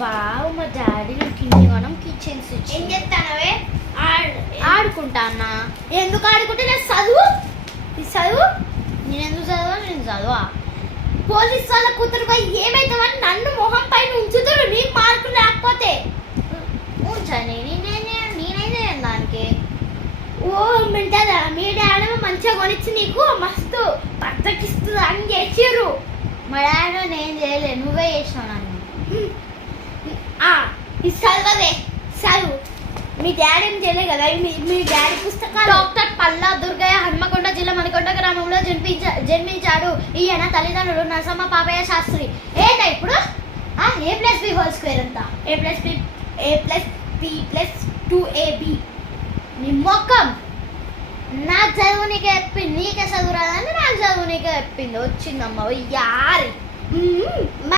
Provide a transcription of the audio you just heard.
Wow, మా daddy కింది మనం కిచెన్స్ ఏం చేస్తానవే? ఆడుకుంటా అన్న. ఎందుకు ఆడుకుంటే నా చదువు చదువు నేను ఎందుకు చదవా? నేను చదవా. పోలీస్ వాళ్ళ కూతురు పోయి ఏమైతామని నన్ను మొహం పైన ఉంచుతాడు నీకు మార్కులు లేకపోతే. ఉంచండి, నేనైతే దానికి. ఓ మింటదా మీ డాడీ మంచిగా కొనిచ్చి నీకు మస్తు పచ్చకిస్తుంది అని చేసిర్రు. మా డాడీ నేను చేయలే, నువ్వే చేసినావు నన్ను. ఇది చదవవే చదువు. మీ డాడీ ఏం చేయలే కదా, మీ డాడీ పుస్తకాలు. డాక్టర్ పల్లా దుర్గయ్య హన్మకొండ జిల్లా మణికొండ గ్రామంలో జన్మించాడు. ఈయన తల్లిదండ్రులు నరసమ్మ పాపయ్య శాస్త్రి. ఏంటా ఇప్పుడు A+B² ఎంత? A+B+P+2AB. నీ మొక్కం. నాకు చదువు నీకే చెప్పింది, నీకే చదువు రాదని నాకు చదువు నీకే చెప్పింది. వచ్చిందమ్మ యారి.